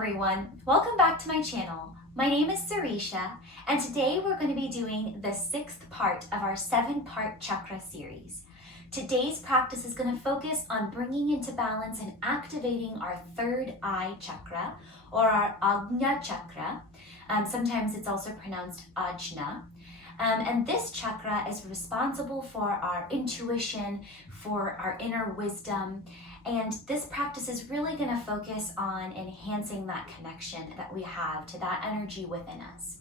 everyone, welcome back to my channel. My name is Sireesha, and today we're going to be doing the 6th part of our 7-part chakra series. Today's practice is going to focus on bringing into balance and activating our 3rd eye chakra, or our Ajña chakra. Sometimes it's also pronounced Ajña. And this chakra is responsible for our intuition, for our inner wisdom. And this practice is really going to focus on enhancing that connection that we have to that energy within us.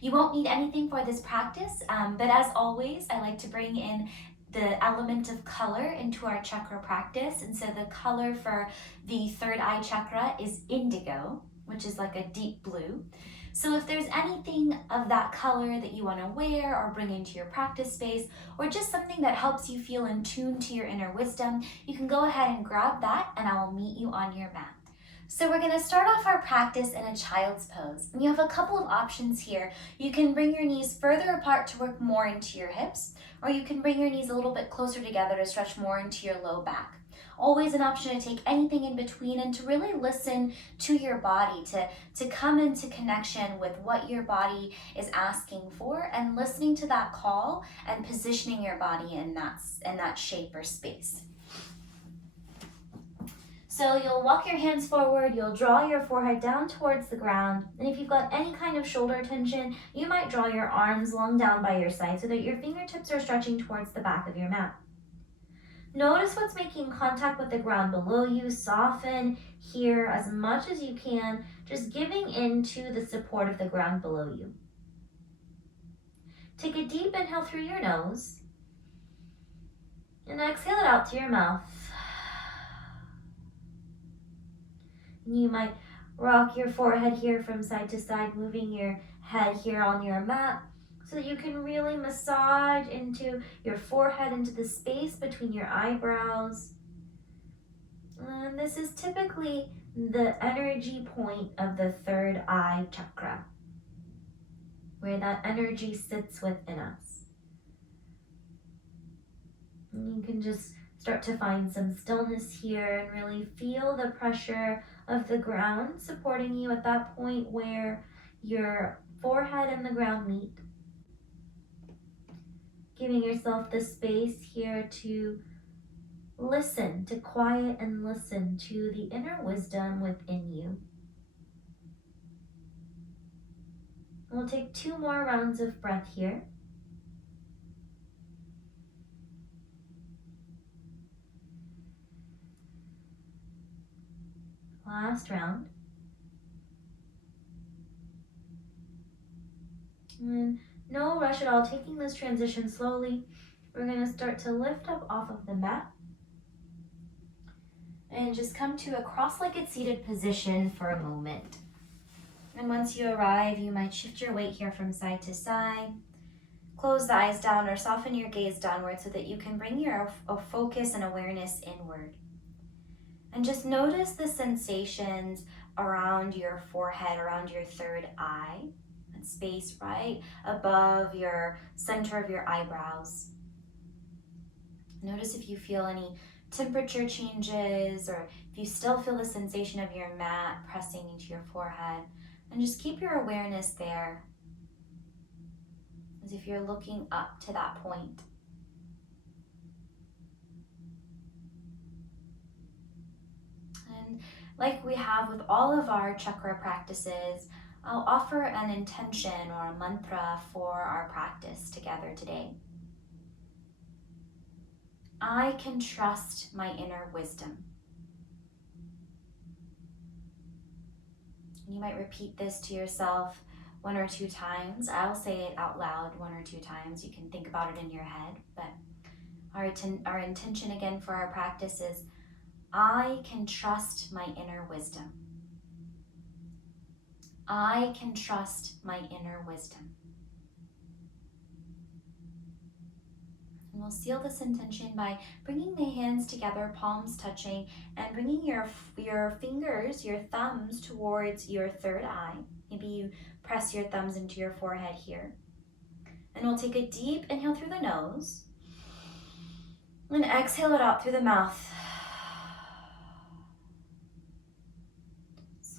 You won't need anything for this practice, but as always, I like to bring in the element of color into our chakra practice. And so the color for the 3rd eye chakra is indigo, which is like a deep blue. So if there's anything of that color that you want to wear or bring into your practice space, or just something that helps you feel in tune to your inner wisdom, you can go ahead and grab that and I will meet you on your mat. So we're going to start off our practice in a child's pose. And you have a couple of options here. You can bring your knees further apart to work more into your hips, or you can bring your knees a little bit closer together to stretch more into your low back. Always an option to take anything in between and to really listen to your body, to come into connection with what your body is asking for, and listening to that call and positioning your body in that shape or space. So you'll walk your hands forward, you'll draw your forehead down towards the ground, and if you've got any kind of shoulder tension, you might draw your arms long down by your side so that your fingertips are stretching towards the back of your mat. Notice what's making contact with the ground below you. Soften here as much as you can, just giving into the support of the ground below you. Take a deep inhale through your nose and exhale it out through your mouth. You might rock your forehead here from side to side, moving your head here on your mat, so that you can really massage into your forehead, into the space between your eyebrows. And this is typically the energy point of the 3rd eye chakra, where that energy sits within us. And you can just start to find some stillness here and really feel the pressure of the ground supporting you at that point where your forehead and the ground meet. Giving yourself the space here to listen, to quiet and listen to the inner wisdom within you. We'll take 2 more rounds of breath here. Last round. And no rush at all, taking this transition slowly. We're going to start to lift up off of the mat and just come to a cross-legged seated position for a moment. And once you arrive, you might shift your weight here from side to side. Close the eyes down or soften your gaze downward so that you can bring your focus and awareness inward. And just notice the sensations around your forehead, around your 3rd eye. Space right above your center of your eyebrows. Notice if you feel any temperature changes, or if you still feel the sensation of your mat pressing into your forehead, and just keep your awareness there as if you're looking up to that point. And like we have with all of our chakra practices, I'll offer an intention or a mantra for our practice together today. I can trust my inner wisdom. You might repeat this to yourself 1 or 2 times. I'll say it out loud 1 or 2 times. You can think about it in your head, but our intention again for our practice is, I can trust my inner wisdom. I can trust my inner wisdom. And we'll seal this intention by bringing the hands together, palms touching, and bringing your fingers, your thumbs towards your 3rd eye. Maybe you press your thumbs into your forehead here. And we'll take a deep inhale through the nose and exhale it out through the mouth.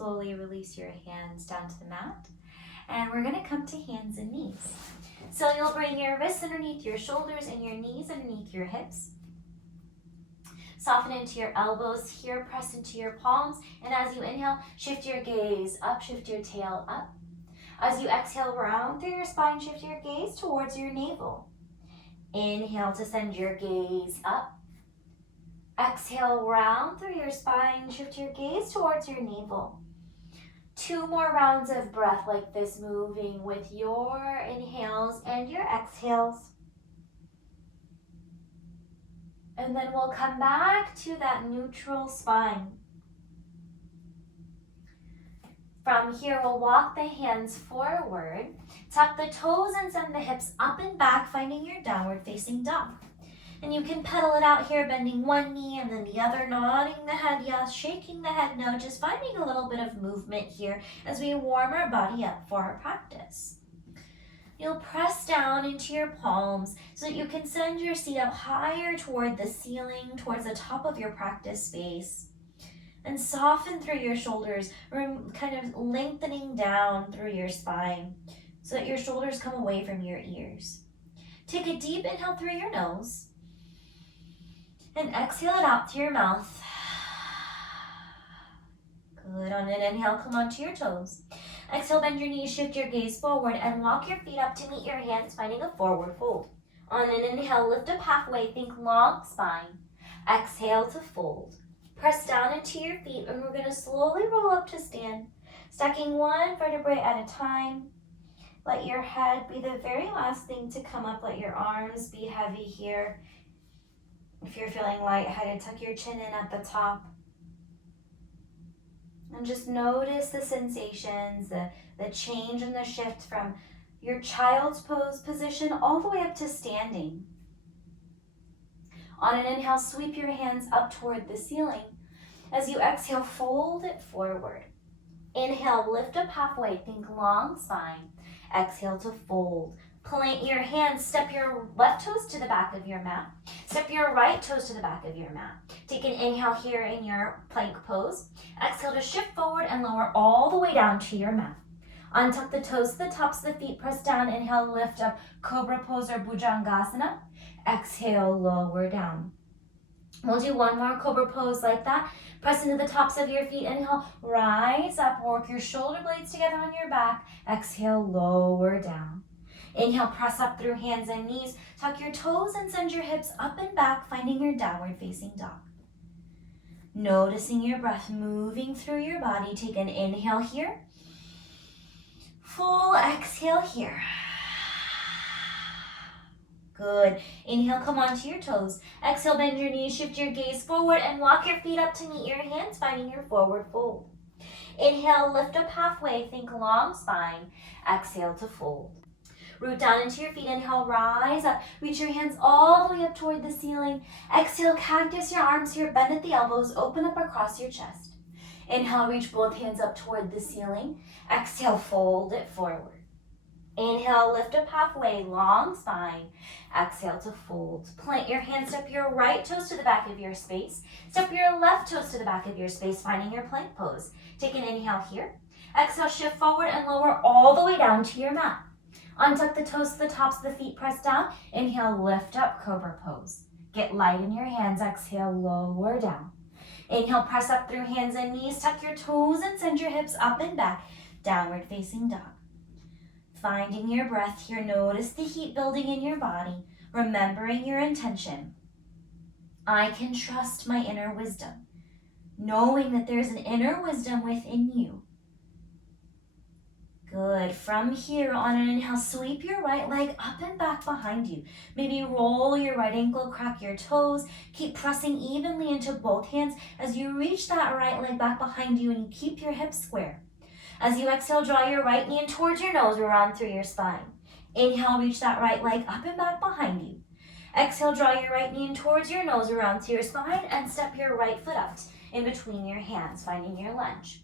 slowly release your hands down to the mat. And we're gonna come to hands and knees. So you'll bring your wrists underneath your shoulders and your knees underneath your hips. Soften into your elbows here, press into your palms. And as you inhale, shift your gaze up, shift your tail up. As you exhale, round through your spine, shift your gaze towards your navel. Inhale to send your gaze up. Exhale, round through your spine, shift your gaze towards your navel. 2 more rounds of breath like this, moving with your inhales and your exhales. And then we'll come back to that neutral spine. From here, we'll walk the hands forward, tuck the toes and send the hips up and back, finding your downward facing dog. And you can pedal it out here, bending one knee and then the other, nodding the head yes, shaking the head no, just finding a little bit of movement here as we warm our body up for our practice. You'll press down into your palms so that you can send your seat up higher toward the ceiling, towards the top of your practice space. And soften through your shoulders, kind of lengthening down through your spine so that your shoulders come away from your ears. Take a deep inhale through your nose and exhale it out through your mouth. Good. On an inhale, come onto your toes. Exhale, bend your knees, shift your gaze forward, and walk your feet up to meet your hands, finding a forward fold. On an inhale, lift up halfway, think long spine. Exhale to fold. Press down into your feet, and we're going to slowly roll up to stand, stacking one vertebrae at a time. Let your head be the very last thing to come up. Let your arms be heavy here. If you're feeling lightheaded, tuck your chin in at the top. And just notice the sensations, the change and the shift from your child's pose position all the way up to standing. On an inhale, sweep your hands up toward the ceiling. As you exhale, fold it forward. Inhale, lift up halfway, think long spine. Exhale to fold. Plant your hands, step your left toes to the back of your mat. Step your right toes to the back of your mat. Take an inhale here in your plank pose. Exhale to shift forward and lower all the way down to your mat. Untuck the toes to the tops of the feet, press down. Inhale, lift up, Cobra Pose or Bhujangasana. Exhale, lower down. We'll do one more Cobra Pose like that. Press into the tops of your feet. Inhale, rise up, work your shoulder blades together on your back. Exhale, lower down. Inhale, press up through hands and knees. Tuck your toes and send your hips up and back, finding your downward facing dog. Noticing your breath moving through your body. Take an inhale here. Full exhale here. Good. Inhale, come onto your toes. Exhale, bend your knees, shift your gaze forward, and walk your feet up to meet your hands, finding your forward fold. Inhale, lift up halfway, think long spine. Exhale to fold. Root down into your feet. Inhale, rise up. Reach your hands all the way up toward the ceiling. Exhale, cactus your arms here. Bend at the elbows. Open up across your chest. Inhale, reach both hands up toward the ceiling. Exhale, fold it forward. Inhale, lift up halfway, long spine. Exhale to fold. Plant your hands, step your right toes to the back of your space. Step your left toes to the back of your space, finding your plank pose. Take an inhale here. Exhale, shift forward and lower all the way down to your mat. Untuck the toes to the tops of the feet, press down. Inhale, lift up, Cobra Pose. Get light in your hands. Exhale, lower down. Inhale, press up through hands and knees. Tuck your toes and send your hips up and back. Downward facing dog. Finding your breath here. Notice the heat building in your body. Remembering your intention. I can trust my inner wisdom. Knowing that there's an inner wisdom within you. Good. From here, on an inhale, sweep your right leg up and back behind you. Maybe roll your right ankle, crack your toes. Keep pressing evenly into both hands as you reach that right leg back behind you and you keep your hips square. As you exhale, draw your right knee in towards your nose, round through your spine. Inhale, reach that right leg up and back behind you. Exhale, draw your right knee in towards your nose, around to your spine, and step your right foot out in between your hands, finding your lunge.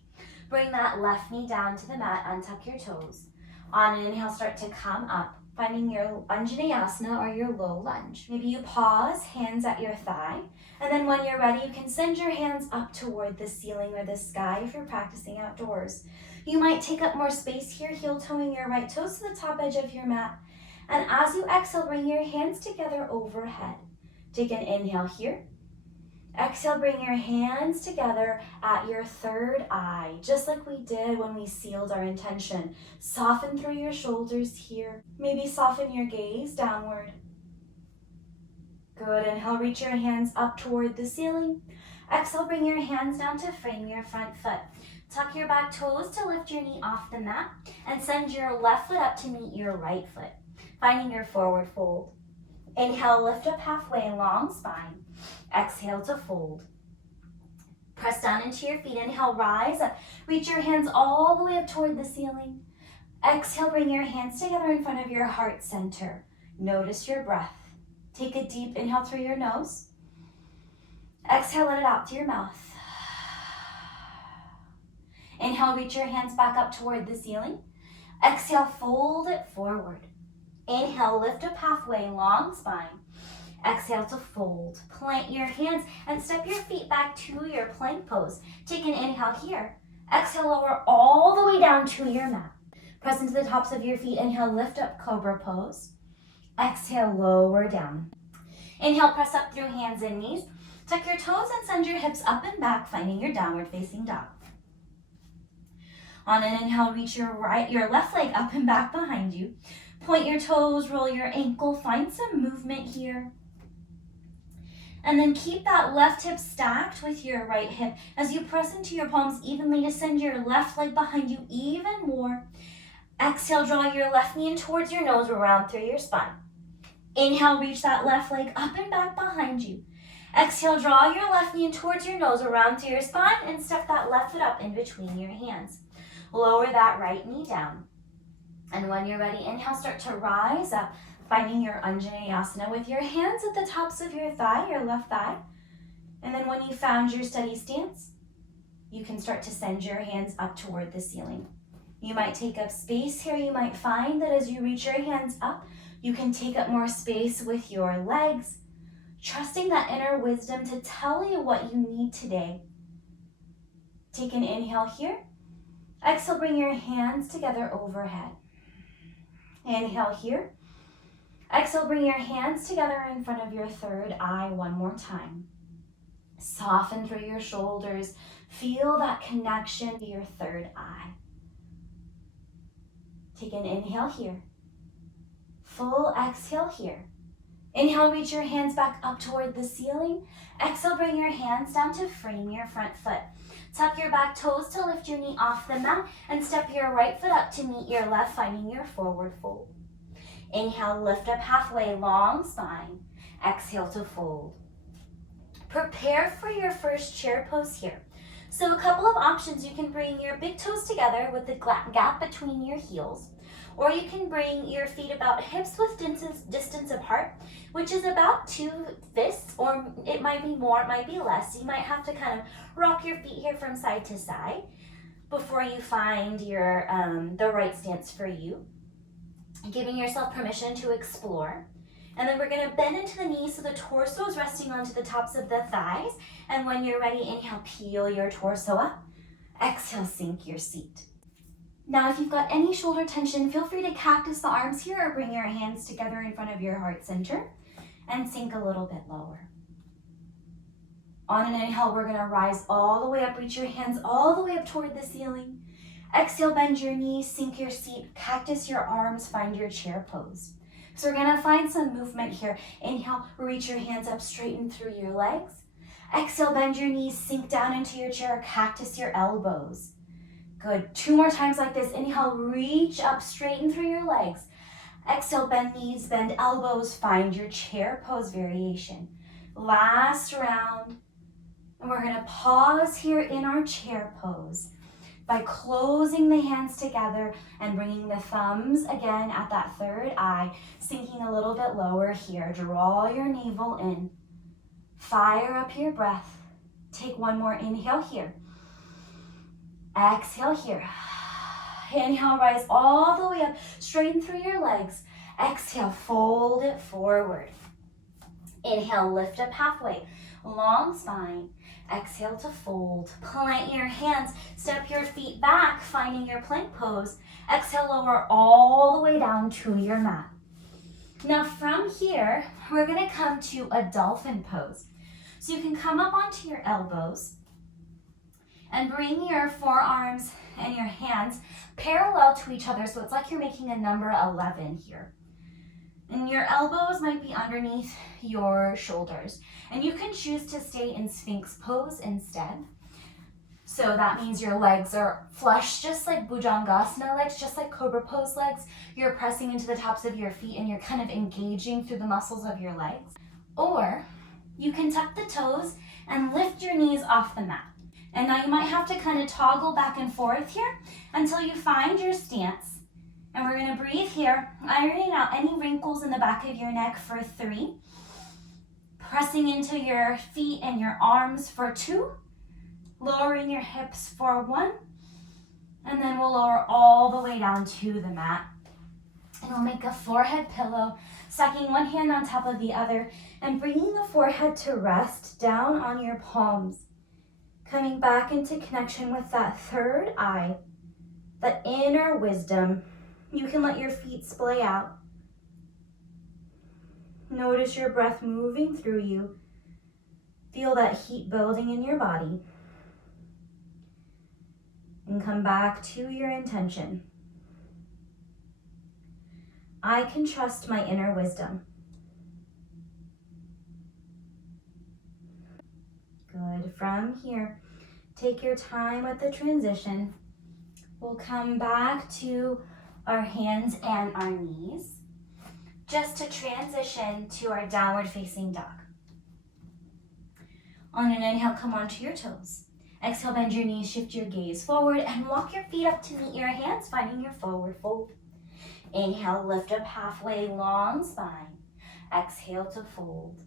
Bring that left knee down to the mat, untuck your toes. On an inhale, start to come up. finding your Ajña or your low lunge. Maybe you pause, hands at your thigh, and then when you're ready, you can send your hands up toward the ceiling or the sky if you're practicing outdoors. You might take up more space here, heel toeing your right toes to the top edge of your mat. And as you exhale, bring your hands together overhead. Take an inhale here. Exhale, bring your hands together at your third eye, just like we did when we sealed our intention. Soften through your shoulders here. Maybe soften your gaze downward. Good. Inhale, reach your hands up toward the ceiling. Exhale, bring your hands down to frame your front foot. Tuck your back toes to lift your knee off the mat and send your left foot up to meet your right foot, finding your forward fold. Inhale, lift up halfway, long spine. Exhale to fold. Press down into your feet. Inhale, rise up. Reach your hands all the way up toward the ceiling. Exhale, bring your hands together in front of your heart center. Notice your breath. Take a deep inhale through your nose. Exhale, let it out through your mouth. Inhale, reach your hands back up toward the ceiling. Exhale, fold it forward. Inhale, lift up halfway, long spine. Exhale to fold. Plant your hands and step your feet back to your plank pose. Take an inhale here. Exhale, lower all the way down to your mat. Press into the tops of your feet. Inhale, lift up cobra pose. Exhale, lower down. Inhale, press up through hands and knees. Tuck your toes and send your hips up and back, finding your downward facing dog. On an inhale, reach your left leg up and back behind you. Point your toes, roll your ankle, find some movement here. And then keep that left hip stacked with your right hip as you press into your palms evenly to send your left leg behind you even more. Exhale, draw your left knee in towards your nose, round through your spine. Inhale, reach that left leg up and back behind you. Exhale, draw your left knee in towards your nose, around through your spine, and step that left foot up in between your hands. Lower that right knee down. And when you're ready, inhale, start to rise up, finding your Ajña with your hands at the tops of your thigh, your left thigh. And then when you found your steady stance, you can start to send your hands up toward the ceiling. You might take up space here. You might find that as you reach your hands up, you can take up more space with your legs, trusting that inner wisdom to tell you what you need today. Take an inhale here. Exhale, bring your hands together overhead. Inhale here. Exhale, bring your hands together in front of your third eye one more time. Soften through your shoulders. Feel that connection to your third eye. Take an inhale here. Full exhale here. Inhale, reach your hands back up toward the ceiling. Exhale, bring your hands down to frame your front foot. Tuck your back toes to lift your knee off the mat and step your right foot up to meet your left, finding your forward fold. Inhale, lift up halfway, long spine. Exhale to fold. Prepare for your first chair pose here. So a couple of options. You can bring your big toes together with the gap between your heels, or you can bring your feet about hips width distance apart, which is about 2 fists, or it might be more, it might be less. You might have to kind of rock your feet here from side to side before you find your the right stance for you. Giving yourself permission to explore. And then we're gonna bend into the knees so the torso is resting onto the tops of the thighs. And when you're ready, inhale, peel your torso up. Exhale, sink your seat. Now, if you've got any shoulder tension, feel free to cactus the arms here or bring your hands together in front of your heart center and sink a little bit lower. On an inhale, we're gonna rise all the way up, reach your hands all the way up toward the ceiling. Exhale, bend your knees, sink your seat, cactus your arms, find your chair pose. So we're gonna find some movement here. Inhale, reach your hands up, straighten through your legs. Exhale, bend your knees, sink down into your chair, cactus your elbows. Good, 2 more times like this. Inhale, reach up, straighten through your legs. Exhale, bend knees, bend elbows, find your chair pose variation. Last round, and we're gonna pause here in our chair pose by closing the hands together and bringing the thumbs again at that third eye, sinking a little bit lower here. Draw your navel in. Fire up your breath. Take one more inhale here. Exhale here. Inhale, rise all the way up, straighten through your legs. Exhale, fold it forward. Inhale, lift up halfway, long spine. Exhale to fold. Plant your hands, step your feet back, finding your plank pose. Exhale, lower all the way down to your mat. Now from here, we're gonna come to a dolphin pose. So you can come up onto your elbows and bring your forearms and your hands parallel to each other. So it's like you're making a number 11 here. And your elbows might be underneath your shoulders. And you can choose to stay in Sphinx pose instead. So that means your legs are flush, just like Bhujangasana legs, just like Cobra Pose legs. You're pressing into the tops of your feet and you're kind of engaging through the muscles of your legs. Or you can tuck the toes and lift your knees off the mat. And now you might have to kind of toggle back and forth here until you find your stance. And we're gonna breathe here, ironing out any wrinkles in the back of your neck for 3. Pressing into your feet and your arms for 2. Lowering your hips for 1. And then we'll lower all the way down to the mat. And we'll make a forehead pillow, stacking one hand on top of the other and bringing the forehead to rest down on your palms. Coming back into connection with that third eye, that inner wisdom. You can let your feet splay out. Notice your breath moving through you. Feel that heat building in your body. And come back to your intention. I can trust my inner wisdom. Good. From here, take your time with the transition. We'll come back to our hands and our knees, just to transition to our downward facing dog. On an inhale, come onto your toes. Exhale, bend your knees, shift your gaze forward, and walk your feet up to meet your hands, finding your forward fold. Inhale, lift up halfway, long spine. Exhale to fold.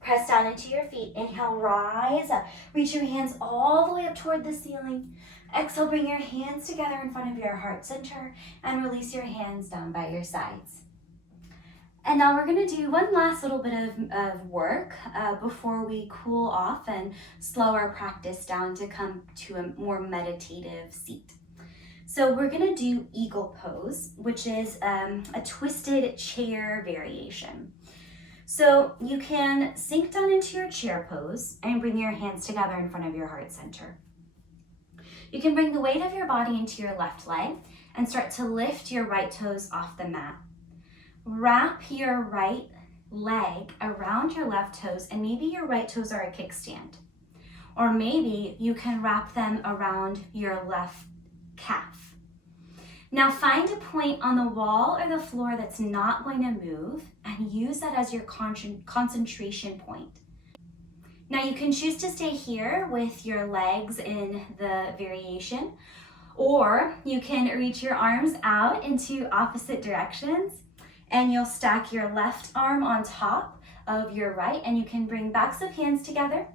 Press down into your feet. Inhale, rise up. Reach your hands all the way up toward the ceiling. Exhale, bring your hands together in front of your heart center and release your hands down by your sides. And now we're going to do one last little bit of work before we cool off and slow our practice down to come to a more meditative seat. So we're going to do eagle pose, which is a twisted chair variation. So you can sink down into your chair pose and bring your hands together in front of your heart center. You can bring the weight of your body into your left leg and start to lift your right toes off the mat. Wrap your right leg around your left toes, and maybe your right toes are a kickstand. Or maybe you can wrap them around your left calf. Now find a point on the wall or the floor that's not going to move and use that as your concentration point. Now you can choose to stay here with your legs in the variation, or you can reach your arms out into opposite directions and you'll stack your left arm on top of your right, and you can bring backs of hands together.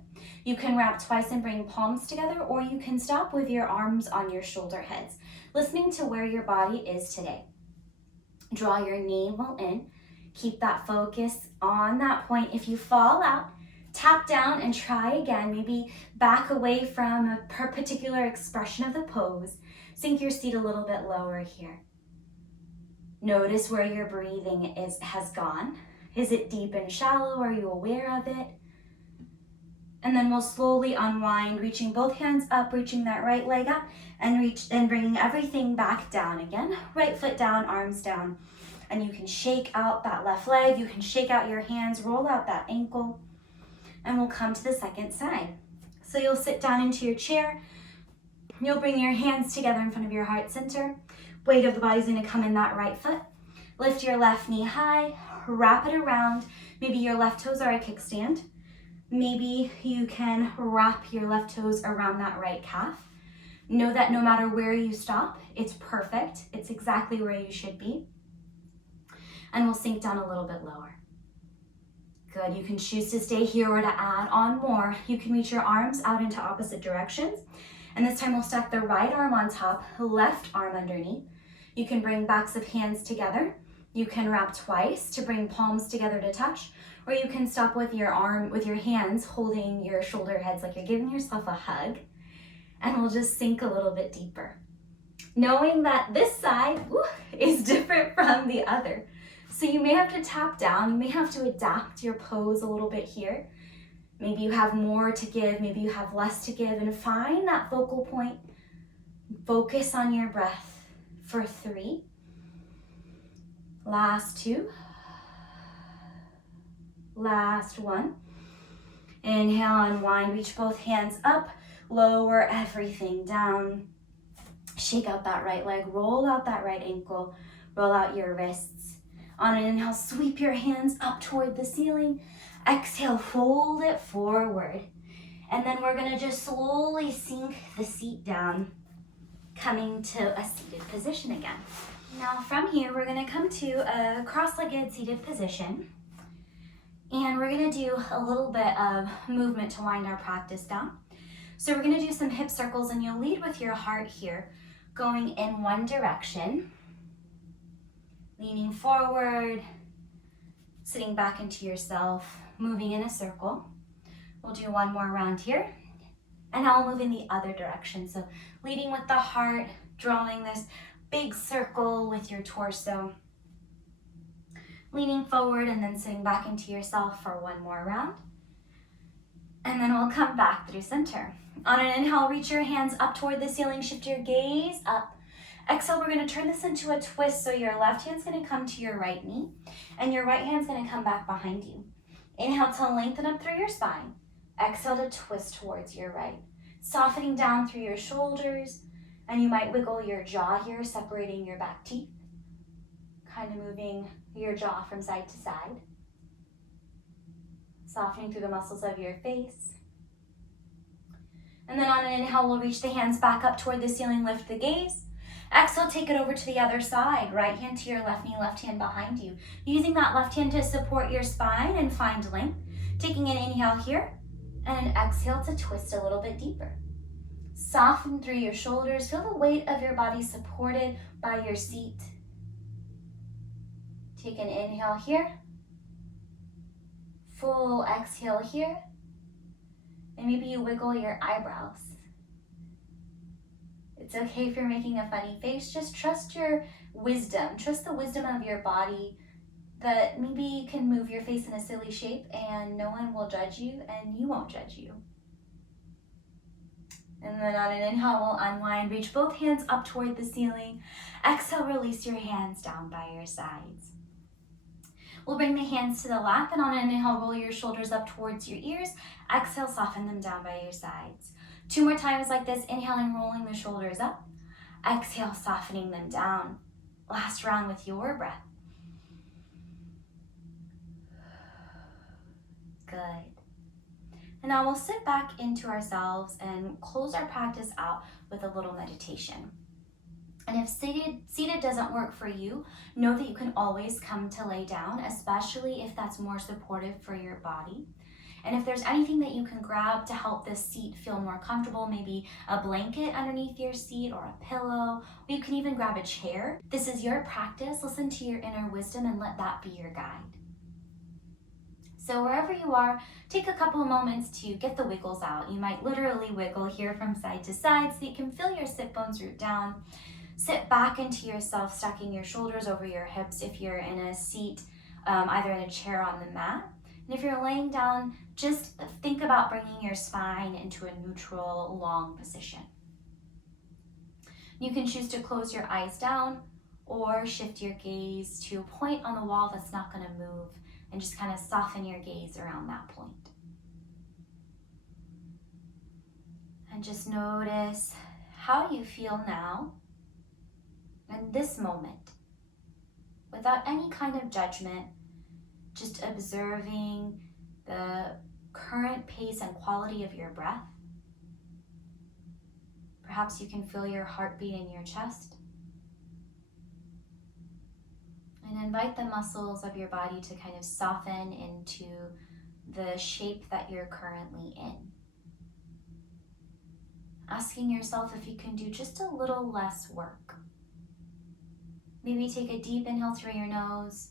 You can wrap twice and bring palms together, or you can stop with your arms on your shoulder heads, listening to where your body is today. Draw your navel in, keep that focus on that point. If you fall out, tap down and try again, maybe back away from a particular expression of the pose. Sink your seat a little bit lower here. Notice where your breathing has gone. Is it deep and shallow? Are you aware of it? And then we'll slowly unwind, reaching both hands up, reaching that right leg up, and bringing everything back down again. Right foot down, arms down. And you can shake out that left leg. You can shake out your hands, roll out that ankle. And we'll come to the second side. So you'll sit down into your chair. You'll bring your hands together in front of your heart center. Weight of the body's gonna come in that right foot. Lift your left knee high, wrap it around. Maybe your left toes are a kickstand. Maybe you can wrap your left toes around that right calf. Know that no matter where you stop, it's perfect. It's exactly where you should be. And we'll sink down a little bit lower. Good, you can choose to stay here or to add on more. You can reach your arms out into opposite directions. And this time we'll stack the right arm on top, left arm underneath. You can bring backs of hands together. You can wrap twice to bring palms together to touch, or you can stop with your hands holding your shoulder heads like you're giving yourself a hug, and we'll just sink a little bit deeper. Knowing that this side is different from the other. So you may have to tap down, you may have to adapt your pose a little bit here. Maybe you have more to give, maybe you have less to give, and find that focal point. Focus on your breath for 3. Last 2. Last 1. Inhale, unwind, reach both hands up, lower everything down. Shake out that right leg, roll out that right ankle, roll out your wrists. On an inhale, sweep your hands up toward the ceiling. Exhale, fold it forward. And then we're gonna just slowly sink the seat down, coming to a seated position again. Now from here, we're gonna come to a cross-legged seated position. And we're gonna do a little bit of movement to wind our practice down. So we're gonna do some hip circles, and you'll lead with your heart here, going in one direction, leaning forward, sitting back into yourself, moving in a circle. We'll do one more round here, and now we'll move in the other direction. So leading with the heart, drawing this big circle with your torso, leaning forward and then sitting back into yourself for one more round. And then we'll come back through center. On an inhale, reach your hands up toward the ceiling, shift your gaze up. Exhale, we're gonna turn this into a twist, so your left hand's gonna come to your right knee, and your right hand's gonna come back behind you. Inhale to lengthen up through your spine. Exhale to twist towards your right. Softening down through your shoulders, and you might wiggle your jaw here, separating your back teeth. Kind of moving your jaw from side to side. Softening through the muscles of your face. And then on an inhale, we'll reach the hands back up toward the ceiling, lift the gaze. Exhale, take it over to the other side. Right hand to your left knee, left hand behind you. Using that left hand to support your spine and find length. Taking an inhale here, and an exhale to twist a little bit deeper. Soften through your shoulders. Feel the weight of your body supported by your seat. Take an inhale here. Full exhale here. And maybe you wiggle your eyebrows. It's okay if you're making a funny face. Just trust your wisdom. Trust the wisdom of your body that maybe you can move your face in a silly shape and no one will judge you and you won't judge you. And then on an inhale, we'll unwind. Reach both hands up toward the ceiling. Exhale, release your hands down by your sides. We'll bring the hands to the lap, and on an inhale, roll your shoulders up towards your ears. Exhale, soften them down by your sides. 2 more times like this, inhaling, rolling the shoulders up. Exhale, softening them down. Last round with your breath. Good. And now we'll sit back into ourselves and close our practice out with a little meditation. And if seated doesn't work for you, know that you can always come to lay down, especially if that's more supportive for your body. And if there's anything that you can grab to help this seat feel more comfortable, maybe a blanket underneath your seat or a pillow, or you can even grab a chair. This is your practice. Listen to your inner wisdom and let that be your guide. So wherever you are, take a couple of moments to get the wiggles out. You might literally wiggle here from side to side so you can feel your sit bones root down. Sit back into yourself, stacking your shoulders over your hips if you're in a seat, either in a chair or on the mat. And if you're laying down, just think about bringing your spine into a neutral, long position. You can choose to close your eyes down or shift your gaze to a point on the wall that's not going to move and just kind of soften your gaze around that point. And just notice how you feel now in this moment, without any kind of judgment, just observing the current pace and quality of your breath. Perhaps you can feel your heartbeat in your chest. And invite the muscles of your body to kind of soften into the shape that you're currently in. Asking yourself if you can do just a little less work. Maybe take a deep inhale through your nose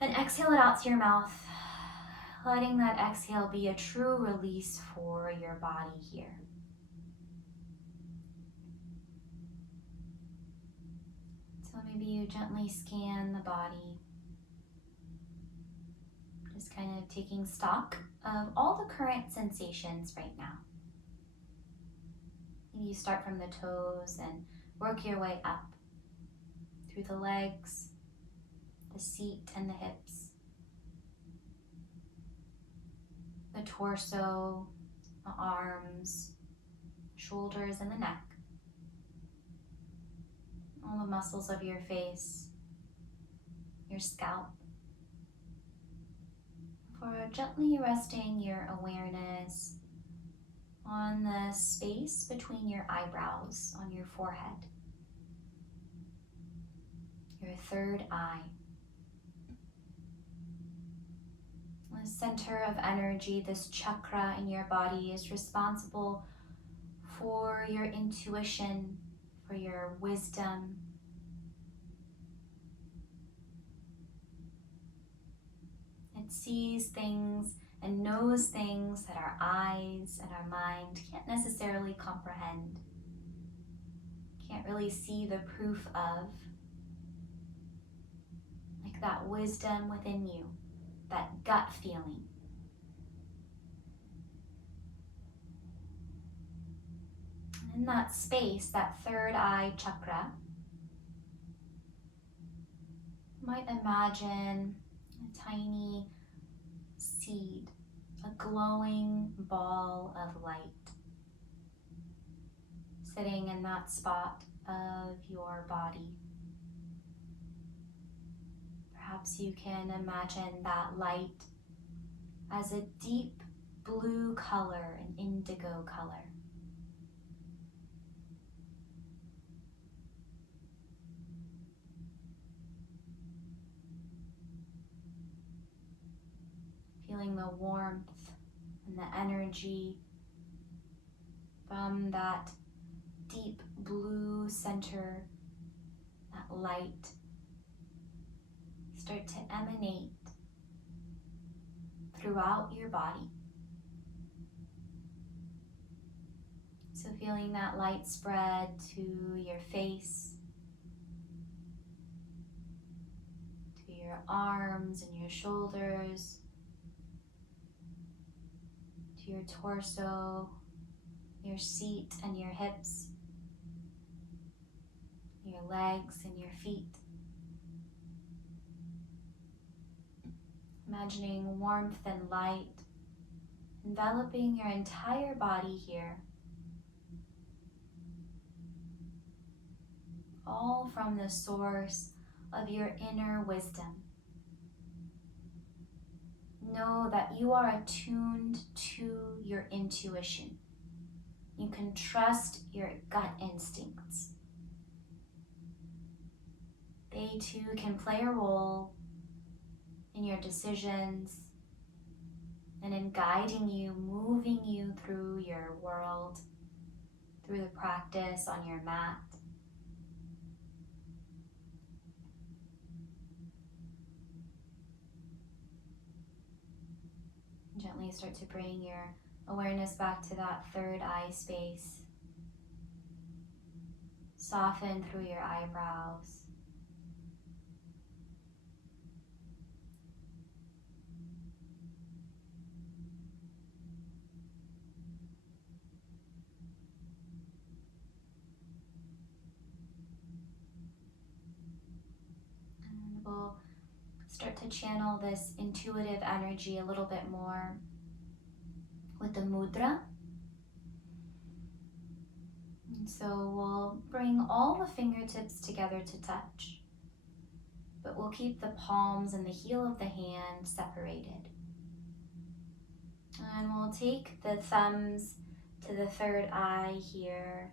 and exhale it out through your mouth, letting that exhale be a true release for your body here. So maybe you gently scan the body, just kind of taking stock of all the current sensations right now. Maybe you start from the toes and work your way up through the legs, the seat and the hips, the torso, the arms, shoulders and the neck, all the muscles of your face, your scalp. For gently resting your awareness on the space between your eyebrows, on your forehead, your third eye. The center of energy, this chakra in your body, is responsible for your intuition, for your wisdom. It sees things and knows things that our eyes and our mind can't necessarily comprehend, can't really see the proof of, like that wisdom within you, that gut feeling. In that space, that third eye chakra, you might imagine a tiny seed, a glowing ball of light sitting in that spot of your body. Perhaps you can imagine that light as a deep blue color, an indigo color. Feeling the warmth and the energy from that deep blue center, that light, start to emanate throughout your body. So feeling that light spread to your face, to your arms and your shoulders, to your torso, your seat and your hips, your legs and your feet. Imagining warmth and light enveloping your entire body here, all from the source of your inner wisdom. Know that you are attuned to your intuition. You can trust your gut instincts. They too can play a role in your decisions and in guiding you, moving you through your world, through the practice on your mat. Gently start to bring your awareness back to that third eye space. Soften through your eyebrows. And we'll start to channel this intuitive energy a little bit more with the mudra. And so we'll bring all the fingertips together to touch, but we'll keep the palms and the heel of the hand separated. And we'll take the thumbs to the third eye here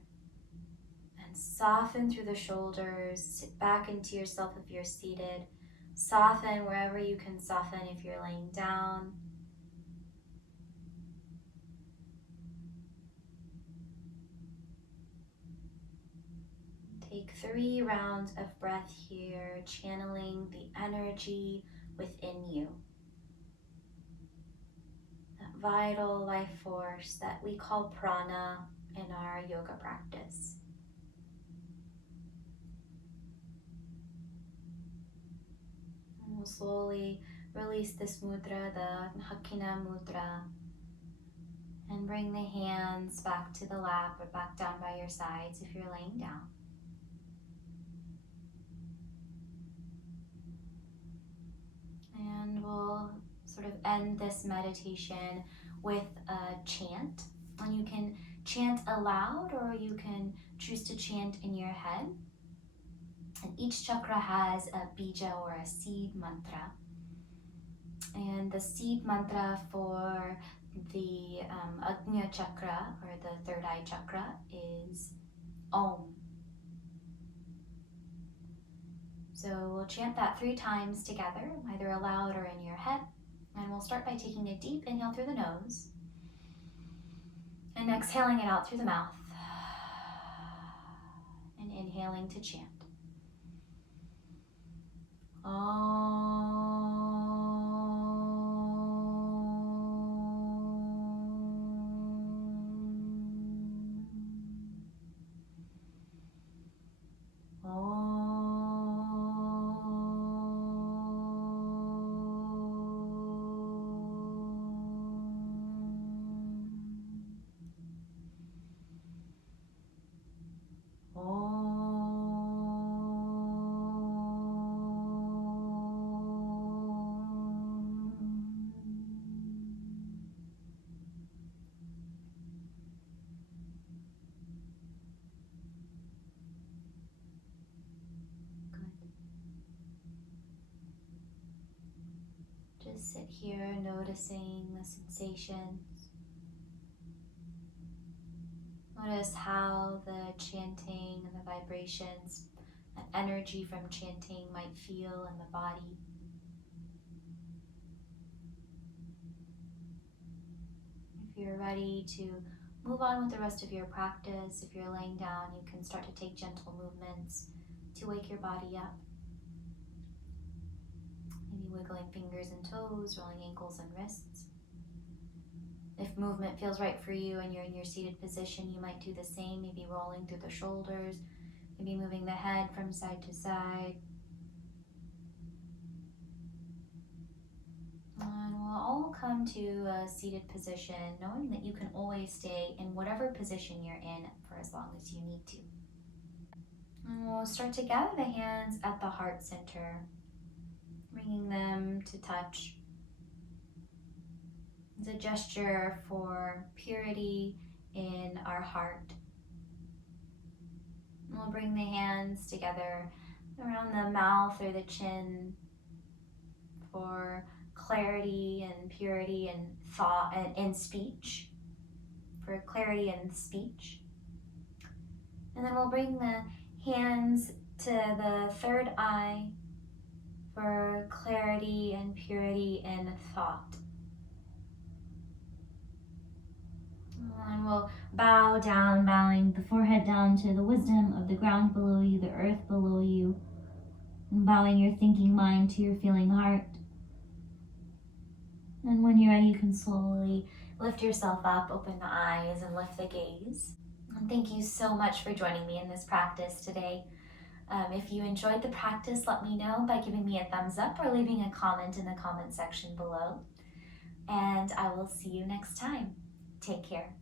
and soften through the shoulders. Sit back into yourself if you're seated. Soften wherever you can soften if you're laying down. Take 3 rounds of breath here, channeling the energy within you. That vital life force that we call prana in our yoga practice. And we'll slowly release this mudra, the Hakina mudra, and bring the hands back to the lap or back down by your sides if you're laying down. And we'll sort of end this meditation with a chant. And you can chant aloud or you can choose to chant in your head. And each chakra has a bija or a seed mantra. And the seed mantra for the Ajña chakra, or the third eye chakra, is Om. So we'll chant that 3 times together, either aloud or in your head. And we'll start by taking a deep inhale through the nose and exhaling it out through the mouth and inhaling to chant. Just sit here noticing the sensations. Notice how the chanting and the vibrations and energy from chanting might feel in the body. If you're ready to move on with the rest of your practice, if you're laying down, you can start to take gentle movements to wake your body up. Maybe wiggling fingers and toes, rolling ankles and wrists. If movement feels right for you and you're in your seated position, you might do the same, maybe rolling through the shoulders, maybe moving the head from side to side. And we'll all come to a seated position, knowing that you can always stay in whatever position you're in for as long as you need to. And we'll start to gather the hands at the heart center, bringing them to touch. It's a gesture for purity in our heart. And we'll bring the hands together around the mouth or the chin for clarity and purity and thought and in speech, for clarity in speech. And then we'll bring the hands to the third eye for clarity and purity in thought. And we'll bow down, bowing the forehead down to the wisdom of the ground below you, the earth below you, and bowing your thinking mind to your feeling heart. And when you're ready, you can slowly lift yourself up, open the eyes, and lift the gaze. And thank you so much for joining me in this practice today. If you enjoyed the practice, let me know by giving me a thumbs up or leaving a comment in the comment section below. And I will see you next time. Take care.